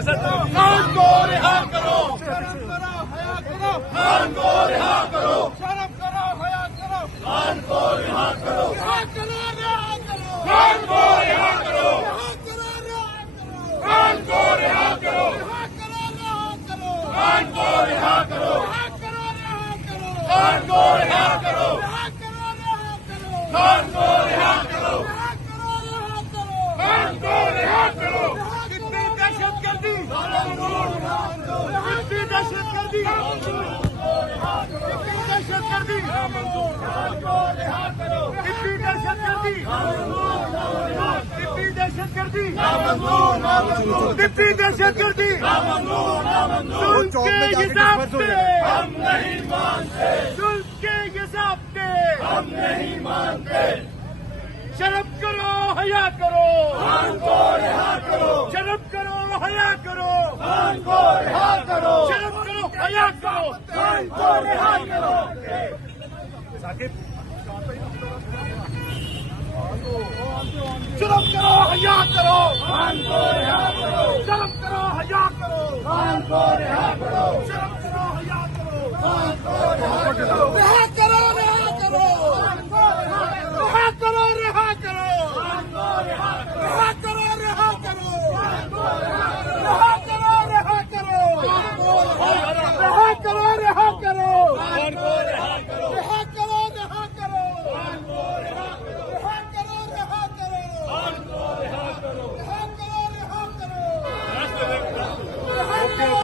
इजाजत दो। खान को रिहा करो, शर्म करो, हया करो, खान को रिहा करो, शर्म करो, हया करो, खान को रिहा करो, रिहा करो, रिहा करो, खान को रिहा करो, खान को रिहा करो, खान को रिहा करो, खान को रिहा करो, खान को रिहा करो, खान को रिहा करो। कितनी दहशतगर्दी, कितनी दहशतगर्दी, कितनी दहशतगर्दी, कितनी दहशतगर्दी, कितनी दहशतगर्दी, कितनी दहशतगर्दी। जुल्म के हिसाब से हम नहीं मानते, जुल्म के हिसाब से हम नहीं मानते। शर्म करो, हया करो, खान को रिहा करो, शर्म करो, हया करो, खान को रिहा करो, शर्म करो, हया करो, खान को रिहा करो। शर्म करो, हया करो, खान को रिहा करो, शर्म करो, हया करो, खान को रिहा करो, शर्म करो, हया करो, खान को रिहा करो।